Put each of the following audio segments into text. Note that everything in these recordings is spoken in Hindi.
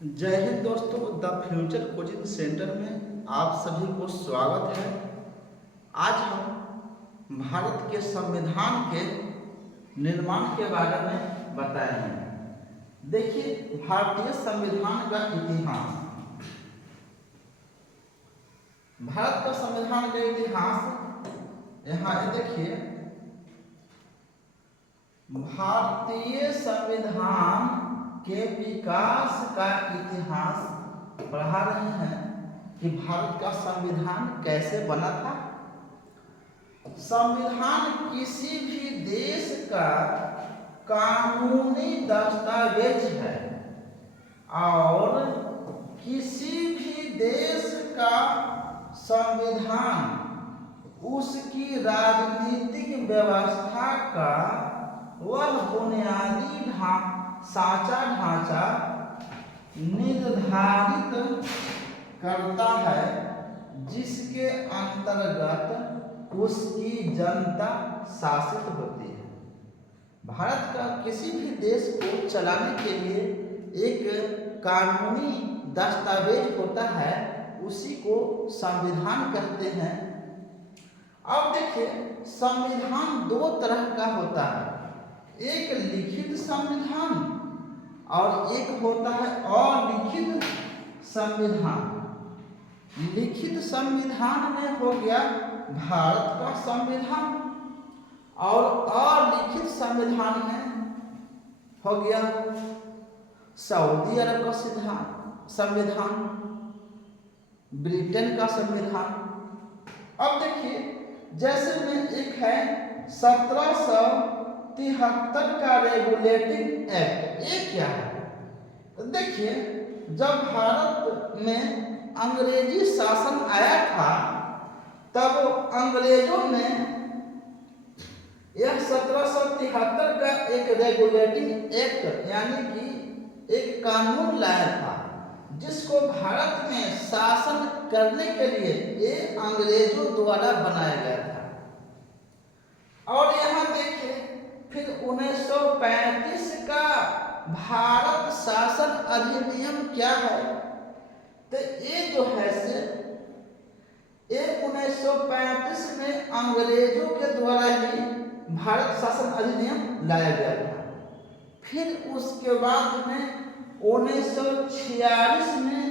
जय हिंद दोस्तों, द फ्यूचर कोचिंग सेंटर में आप सभी को स्वागत है। आज हम भारत के संविधान के निर्माण के बारे में बताएंगे। देखिए, भारतीय संविधान का इतिहास। भारत का संविधान का इतिहास यहाँ देखिए, भारतीय संविधान के विकास का इतिहास पढ़ा रहे हैं कि भारत का संविधान कैसे बना था। संविधान किसी भी देश का कानूनी दस्तावेज है और किसी भी देश का संविधान उसकी राजनीतिक व्यवस्था का वह बुनियादी साँचा ढांचा निर्धारित करता है जिसके अंतर्गत उसकी जनता शासित होती है। भारत का किसी भी देश को चलाने के लिए एक कानूनी दस्तावेज होता है, उसी को संविधान कहते हैं। अब देखिए, संविधान दो तरह का होता है, एक लिखित संविधान और एक होता है अलिखित संविधान। लिखित संविधान में हो गया भारत का संविधान और अलिखित संविधान में हो गया सऊदी अरब का संविधान, ब्रिटेन का संविधान। अब देखिए, जैसे में एक है 1773 का रेगुलेटिंग एक्ट। ये क्या है? तो देखिए, जब भारत में अंग्रेजी शासन आया था तब अंग्रेजों ने यह 1773 का एक रेगुलेटिंग एक्ट यानी कि एक कानून लाया था, जिसको भारत में शासन करने के लिए ये अंग्रेजों द्वारा बनाया गया था। और यहाँ देखिए, फिर 1935 का भारत शासन अधिनियम क्या है? तो ये जो है से ये 1935 में अंग्रेजों के द्वारा ही भारत शासन अधिनियम लाया गया था। फिर उसके बाद में 1946 में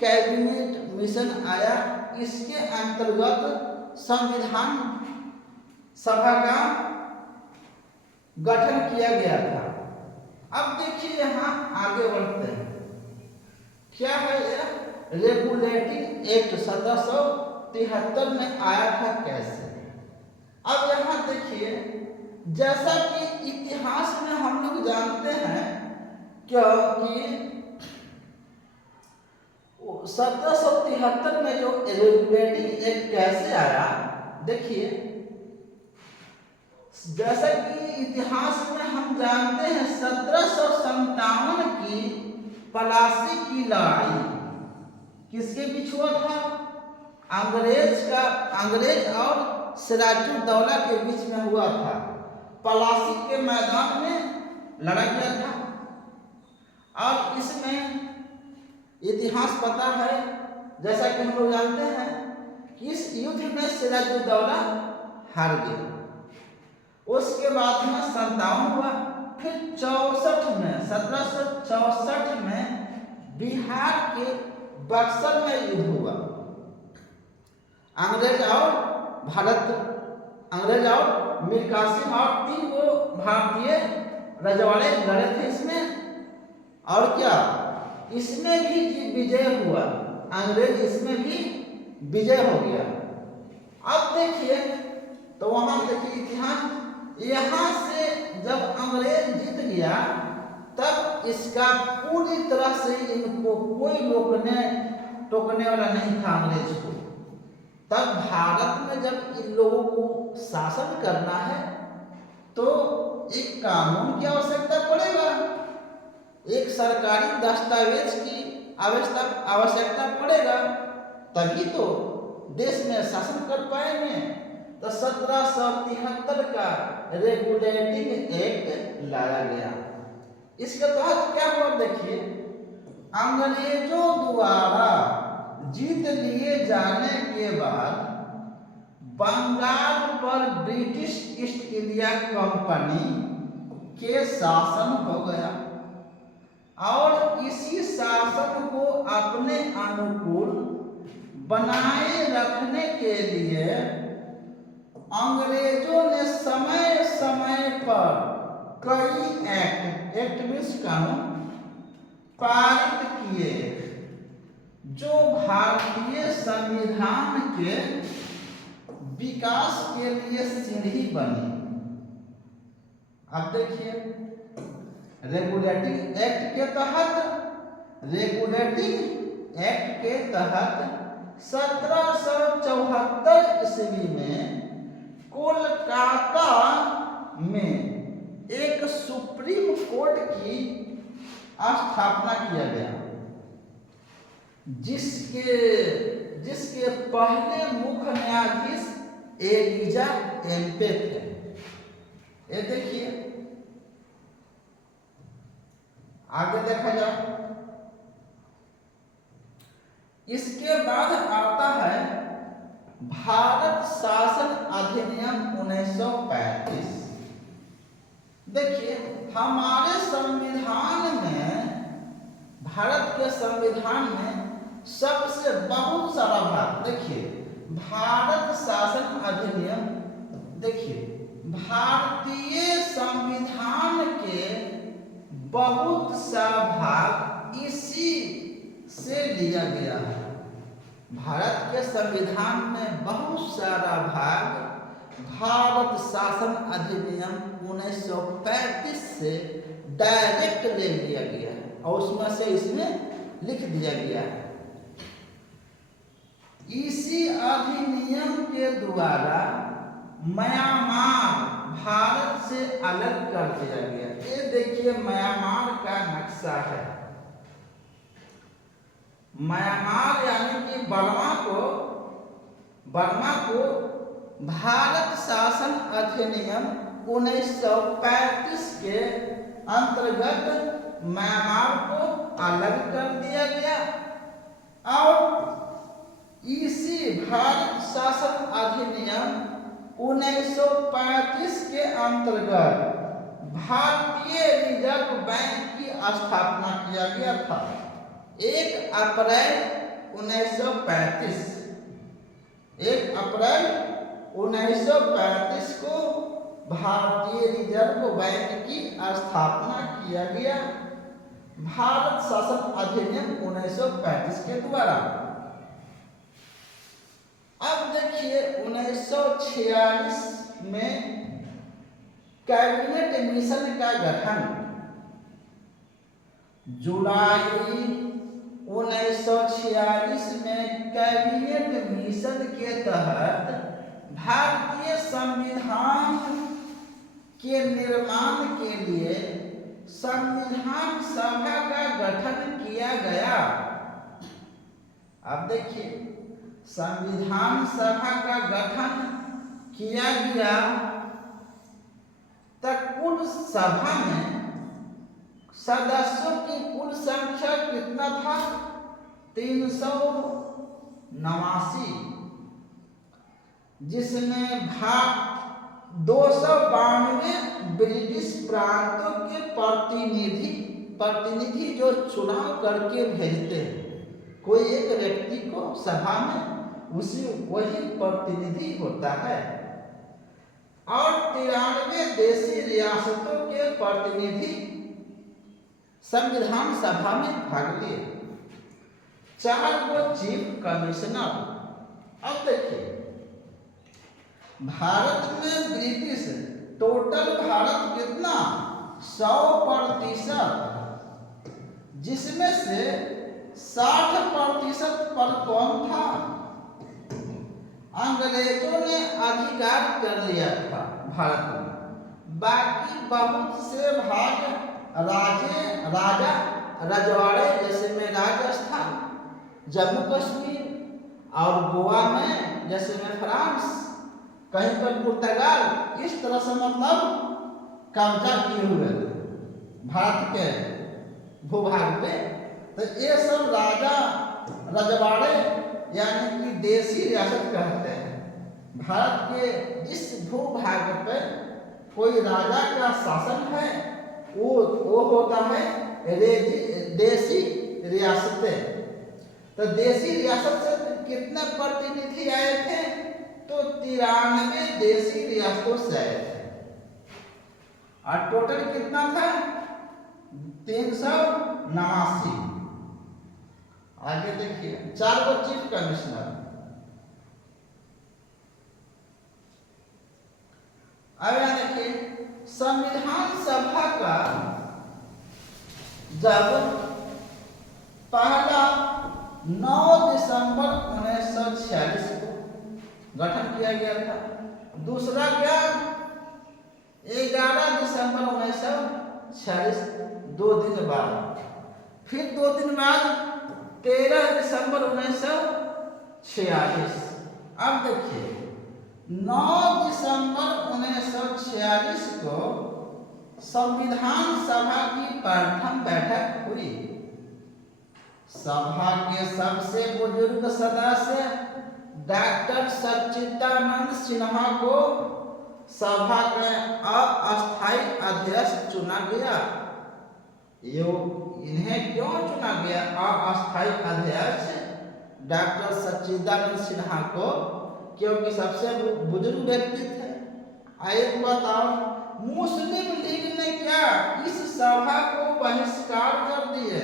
कैबिनेट मिशन आया, इसके अंतर्गत संविधान सभा का गठन किया गया था। अब देखिए, यहाँ आगे बढ़ते हैं। क्या है यह रेगुलेटिंग एक्ट 1773 में आया था कैसे? अब यहाँ देखिए, जैसा कि इतिहास में हम लोग जानते हैं क्योंकि 1773 में जो रेगुलेटिंग एक्ट कैसे आया, देखिए, जैसा कि इतिहास में हम जानते हैं 1757 की पलासी की लड़ाई किसके बीच हुआ था? अंग्रेज और सिराजुद्दौला के बीच में हुआ था। पलासी के मैदान में लड़ा गया था और इसमें इतिहास पता है, जैसा कि हम लोग जानते हैं कि इस युद्ध में सिराजुद्दौला हार गए। उसके बाद में 57 हुआ, फिर 1764 में बिहार के बक्सर में युद्ध हुआ। अंग्रेज और मीर कासिम और 3 को भारतीय रजवाड़े लड़े थे इसमें। और क्या, इसमें भी विजय हुआ, अंग्रेज इसमें भी विजय हो गया। अब देखिए, तो वहां देखिए इतिहास, यहाँ से जब अंग्रेज जीत गया तब इसका पूरी तरह से इनको कोई टोकने वाला नहीं था अंग्रेज को। तब भारत में जब इन लोगों को शासन करना है तो एक कानून की आवश्यकता पड़ेगा, एक सरकारी दस्तावेज की आवश्यकता पड़ेगा, तभी तो देश में शासन कर पाएंगे। तो 1773 का रेगुलेटिंग एक्ट लाया गया। इसके तहत क्या हुआ? देखिए, अंग्रेजों द्वारा जीत लिए जाने के बाद बंगाल पर ब्रिटिश ईस्ट इंडिया कंपनी के शासन हो गया और इसी शासन को अपने अनुकूल बनाए रखने के लिए अंग्रेजों ने समय समय पर कई एक्ट मीन्स कानून पारित किए जो भारतीय संविधान के विकास के लिए सीढ़ी बनी। अब देखिए रेगुलेटिंग एक्ट के तहत 1774 ईस्वी में कोलकाता में एक सुप्रीम कोर्ट की स्थापना किया गया जिसके पहले मुख्य न्यायाधीश एलिजा एम्पे थे। ये देखिए आगे देखा जाए। इसके बाद आता है भारत शासन अधिनियम 1935। देखिए हमारे संविधान में, भारत के संविधान में सबसे बहुत सारा भाग, देखिए भारत शासन अधिनियम, देखिए भारतीय संविधान के बहुत सा भाग इसी से लिया गया है। भारत के संविधान में बहुत सारा भाग भारत शासन अधिनियम 1935 से डायरेक्ट ले लिया गया है और उसमें से इसमें लिख दिया गया है। इसी अधिनियम के द्वारा म्यांमार भारत से अलग कर दिया गया। ये देखिए म्यांमार का नक्शा है। म्यांमार यानी कि बर्मा को भारत शासन अधिनियम 1935 के अंतर्गत म्यांमार को अलग कर दिया गया और इसी भारत शासन अधिनियम 1935 के अंतर्गत भारतीय रिजर्व बैंक की स्थापना किया गया था। 1 अप्रैल 1935 को भारतीय रिजर्व बैंक की स्थापना किया गया भारत शासन अधिनियम 1935 के द्वारा। अब देखिए 1946 में कैबिनेट मिशन का गठन। जुलाई 1946 में कैबिनेट मिशन के तहत भारतीय संविधान के निर्माण के लिए संविधान सभा का गठन किया गया। अब देखिए संविधान सभा का गठन किया गया तक कुल सभा में सदस्यों की कुल संख्या कितना था? 389, जिसमें भाग 292 ब्रिटिश प्रांतों के प्रतिनिधि जो चुनाव करके भेजते हैं। कोई एक व्यक्ति को सभा में वही प्रतिनिधि होता है और 93 देशी रियासतों के प्रतिनिधि संविधान सभा में भाग लिए। 4 को चीफ कमिश्नर। अब देखिए भारत में ब्रिटिश टोटल भारत कितना 100%, जिसमें से 60% पर कौन था? अंग्रेजों ने अधिकार कर लिया था भारत में। बाकी बहुत से भाग राजा रजवाड़े, जैसे में राजस्थान, जम्मू कश्मीर और गोवा में जैसे में फ्रांस, कहीं पर पुर्तगाल, इस तरह से मतलब कब्जा किए हुए भारत के भूभाग पे। तो ये सब राजा रजवाड़े यानी कि देसी रियासत कहते हैं। भारत के जिस भूभाग पर कोई राजा का शासन है वो होता है देसी रियासतें। तो देसी रियासत से कितने प्रतिनिधि आए थे? तो 93 देसी रियासतों से आए थे। और टोटल कितना था? 389। आगे देखिए, 4 गो चीफ कमिश्नर। अब यहाँ देखिए, संविधान सभा का जब पहला 9 दिसंबर 1946 को गठन किया गया था। दूसरा क्या? 11 दिसंबर 1946, 2 दिन बाद। फिर 2 दिन बाद 13 दिसंबर 1946। अब देखिए, 9 दिसंबर 1946 को संविधान सभा की प्रथम बैठक हुई। सभा के सबसे बुजुर्ग सदस्य डॉक्टर सच्चिदानंद सिन्हा को सभा के अस्थायी अध्यक्ष चुना गया। इन्हें क्यों चुना गया अस्थायी अध्यक्ष डॉक्टर सच्चिदानंद सिन्हा को? क्योंकि सबसे बुजुर्ग व्यक्ति थे। एक बताओ, मुस्लिम लीग ने क्या इस सभा को बहिष्कार कर दिए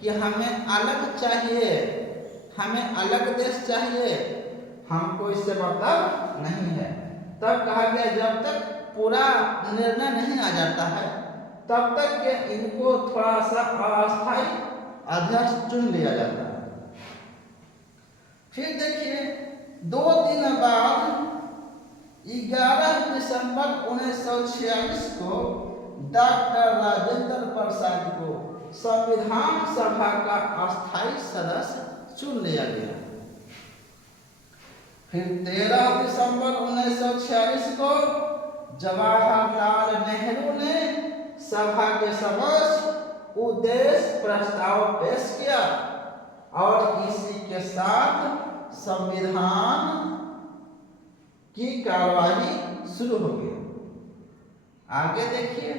कि हमें अलग चाहिए, हमें अलग देश चाहिए, हमको इससे मतलब नहीं है। तब कहा गया जब तक पूरा निर्णय नहीं आ जाता है तब तक के इनको थोड़ा सा अस्थायी अध्यक्ष चुन लिया जाता है। फिर देखिए, 2 दिन बाद 11 दिसंबर 1946 को डॉक्टर राजेंद्र प्रसाद को संविधान सभा का अस्थायी सदस्य चुन लिया गया। फिर 13 दिसंबर 1946 को जवाहरलाल नेहरू ने सभा के समक्ष उद्देश्य प्रस्ताव पेश किया और इसी के साथ संविधान की कार्यवाही शुरू हो गई। आगे देखिए,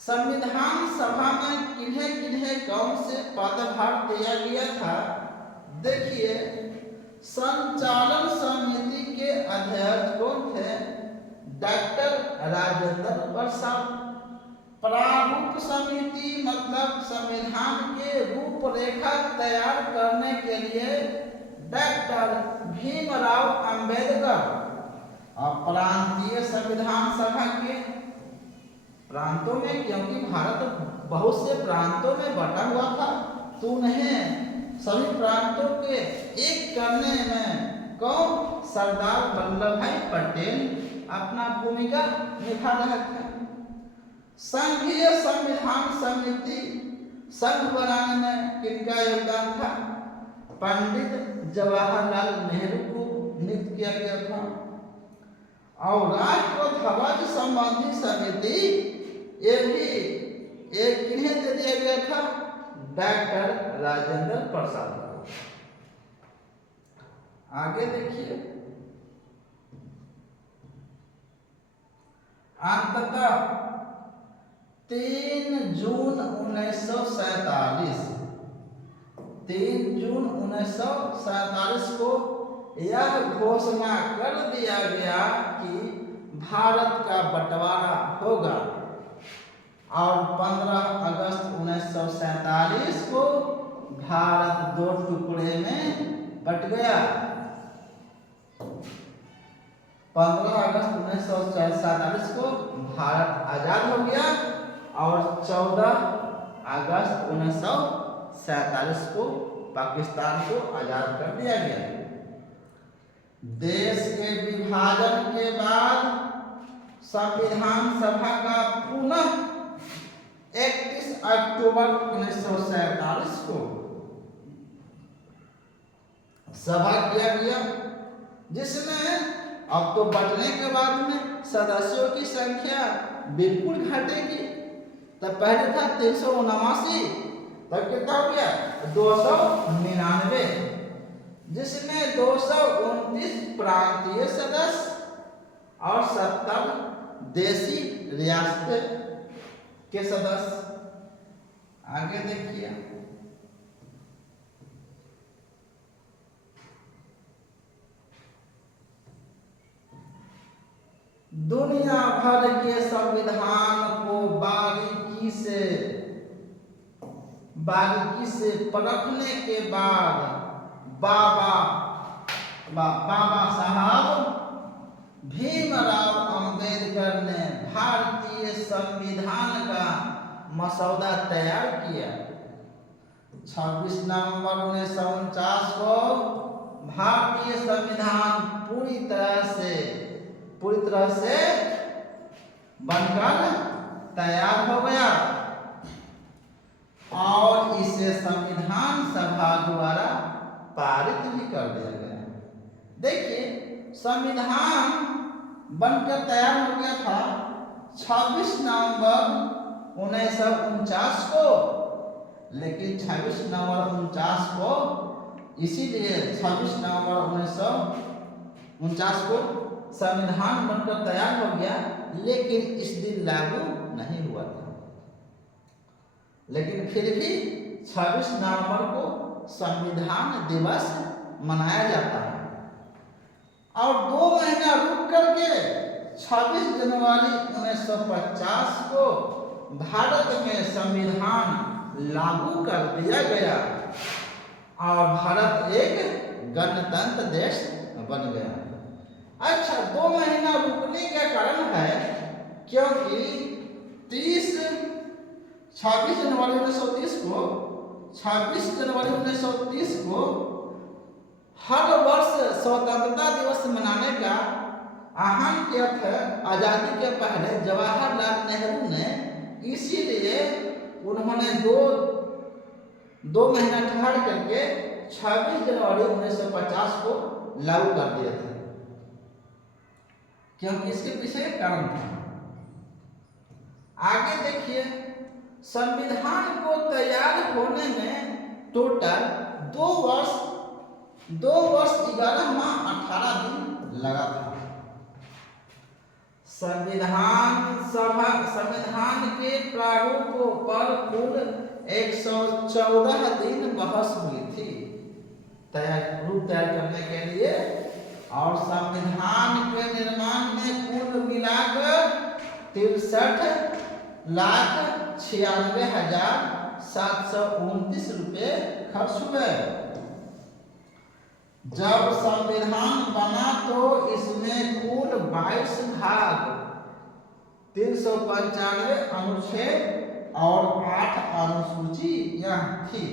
संविधान सभा में किन्हें किन्हें कौन से पदभार दिया गया था? देखिए, संचालन समिति के अध्यक्ष कौन थे? डॉक्टर राजेंद्र प्रसाद। प्रारूप समिति मतलब संविधान के रूपरेखा तैयार करने के लिए डॉक्टर भीमराव अंबेडकर। और प्रांतीय संविधान सभा के प्रांतों में, क्योंकि भारत बहुत से प्रांतों में बटा हुआ था, तो उन्हें सभी प्रांतों के एक करने में कौन? सरदार वल्लभ भाई पटेल अपना भूमिका निभा रहे थे। संघीय संविधान समिति संघ बनाने में किनका योगदान था? पंडित जवाहरलाल नेहरू को नियुक्त किया गया था। और राष्ट्र ध्वज संबंधी समिति ये भी एक किन्हें दे दिया गया था? डॉक्टर राजेंद्र प्रसाद को। आगे देखिए, अंततः 3 जून 1947 को यह घोषणा कर दिया गया कि भारत का बंटवारा होगा। और 15 अगस्त 1947 को भारत 2 टुकड़े में बट गया। 15 अगस्त 1947 को भारत आजाद हो गया और 14 अगस्त 1947 को पाकिस्तान को आजाद कर दिया गया। देश के विभाजन के बाद संविधान सभा का पुनः 31 अक्टूबर 1947 को सभा किया गया, जिसमें अब तो बंटने के बाद में सदस्यों की संख्या बिल्कुल घटेगी। तब पहले था 379, तब कितना हो गया 299, जिसमें 229 प्रांतीय सदस्य और 70 देसी रियासत के सदस्य। आगे देखिए, दुनिया भर के संविधान को बारीकी से परखने के बाद बाबा साहब भीमराव अंबेडकर ने भारतीय संविधान का मसौदा तैयार किया। 26 नवंबर 1949 को भारतीय संविधान पूरी तरह से बनकर तैयार हो गया और इसे संविधान सभा द्वारा पारित भी कर दिया गया। देखिए, संविधान बनकर तैयार हो गया था 26 नवंबर 1949 को, लेकिन 26 नवंबर 1949 को इसीलिए 26 नवंबर 1949 को संविधान बनकर तैयार हो गया, लेकिन इस दिन लागू नहीं हुआ था। लेकिन फिर भी 26 नवंबर को संविधान दिवस मनाया जाता है और 2 महीना रुक करके 26 जनवरी 1950 को भारत में संविधान लागू कर दिया गया और भारत एक गणतंत्र देश बन गया। अच्छा, 2 महीना रुकने का कारण है क्योंकि 26 जनवरी 1930 को हर वर्ष स्वतंत्रता दिवस मनाने का अहम अर्थ है। आज़ादी के पहले जवाहरलाल नेहरू ने इसीलिए उन्होंने दो महीना ठहर करके 26 जनवरी 1950 को लागू कर दिया था, क्योंकि इसके पीछे एक कारण था। आगे देखिए, संविधान को तैयार होने में टोटल 2 वर्ष 11 माह 18 दिन लगा था। संविधान के प्रारूपों पर कुल 114 दिन बहस हुई थी रूप तैयार करने के लिए, और संविधान के निर्माण में कुल मिलाकर 63,96,729 रुपये खर्च हुए। जब संविधान बना तो इसमें कुल 22 भाग, 395 अनुच्छेद और 8 अनुसूचियां थी,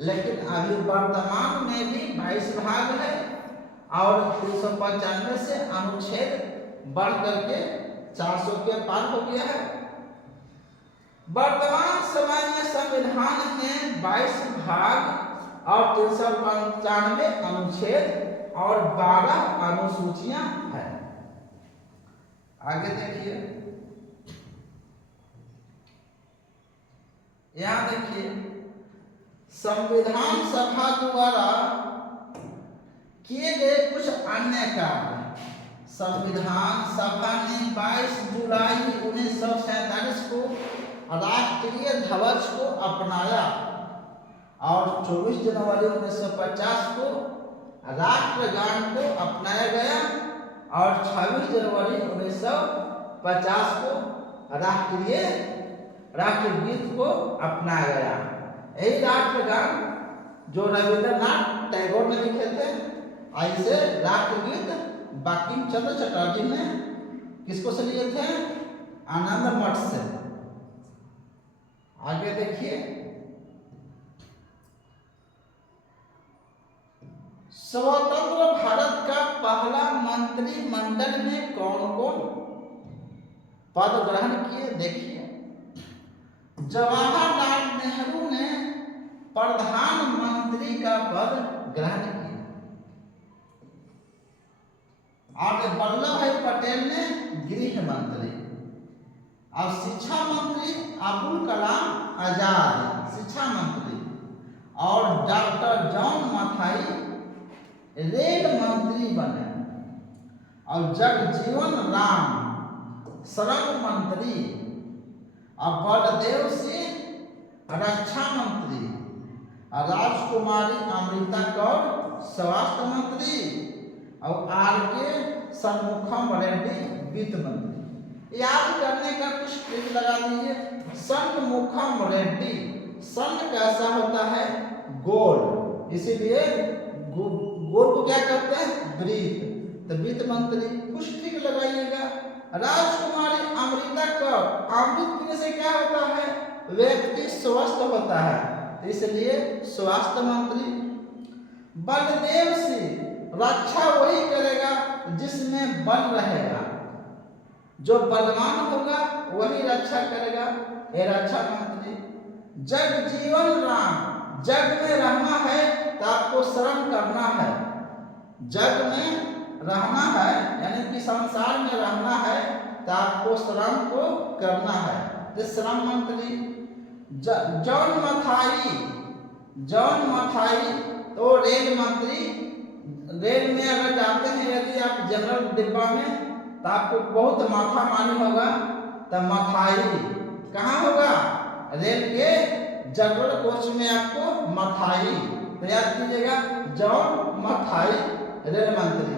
लेकिन अभी वर्तमान में भी 22 भाग है और 395 से अनुच्छेद बढ़ करके 400 के पार हो गया है। वर्तमान समय में संविधान में 22 भाग और 395 अनुच्छेद और 12 अनुसूचियां हैं। आगे देखिए, यहाँ देखिए, संविधान सभा द्वारा किए गए कुछ अन्य कार्य। संविधान सभा ने 22 जुलाई 1947 को राष्ट्रीय ध्वज को अपनाया और 24 जनवरी 1950 को राष्ट्रगान को अपनाया गया और 26 जनवरी 1950 को राष्ट्रगीत को अपनाया गया। यही राष्ट्रगान जो रविंद्रनाथ टैगोर ने लिखे थे, ऐसे राष्ट्रगीत बंकिम चंद्र चटर्जी ने किसको से लिए थे? आनंद मठ से। आगे देखिए, स्वतंत्र भारत का पहला मंत्रिमंडल में कौन कौन पद ग्रहण किए? देखिए, जवाहरलाल नेहरू ने प्रधानमंत्री का पद ग्रहण किया और वल्लभ भाई पटेल ने गृह मंत्री, अब शिक्षा मंत्री अब्दुल कलाम आजाद शिक्षा मंत्री और डॉक्टर जॉन मथाई रेल मंत्री बने और जगजीवन राम श्रम मंत्री और बलदेव सिंह रक्षा मंत्री और राजकुमारी अमृता कौर स्वास्थ्य मंत्री और आर के षणमुखम रेड्डी वित्त मंत्री। याद करने का कुछ ट्रिक लगा दीजिए। षणमुखम रेड्डी, षण कैसा होता है? गोल, इसीलिए गोल को क्या करते हैं? वृत्त। तो वित्त मंत्री, कुछ ट्रिक लगाइएगा। राजकुमारी अमृता कौर, अमृत पीने से क्या होता है? व्यक्ति स्वस्थ होता है, तो इसलिए स्वास्थ्य मंत्री। बलदेव सिंह, रक्षा वही करेगा जिसमें बल रहेगा, जो बलवान होगा वही रक्षा करेगा, ये रक्षा मंत्री। जगजीवन राम, जग में रहना है तो आपको श्रम करना है, जग में रहना है यानी कि संसार में रहना है तो आपको श्रम को करना है, तो श्रम मंत्री। जॉन मथाई, जॉन मथाई तो रेल मंत्री। रेल में अगर जाते हैं यदि आप जनरल डिब्बा में तो आपको बहुत माथा मारी होगा, तो मथाई कहाँ होगा? रेल के जनरल कोच में आपको मथाई, तो याद कीजिएगा जॉन मथाई रेल मंत्री।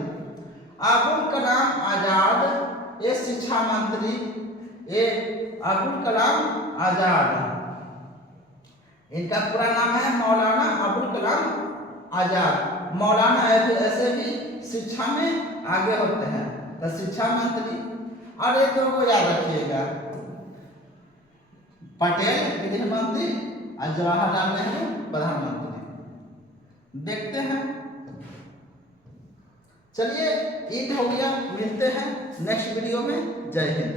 अब्दुल कलाम आजाद ये शिक्षा मंत्री, ये अब्दुल कलाम आजाद, इनका पूरा नाम है मौलाना अब्दुल कलाम आजाद। मौलाना ऐसे भी शिक्षा में आगे होते हैं, तो शिक्षा मंत्री। और ये दो को याद रखिएगा, पटेल गृह मंत्री और जवाहरलाल नेहरू प्रधानमंत्री। देखते हैं, चलिए ईद हो गया, मिलते हैं नेक्स्ट वीडियो में। जय हिंद।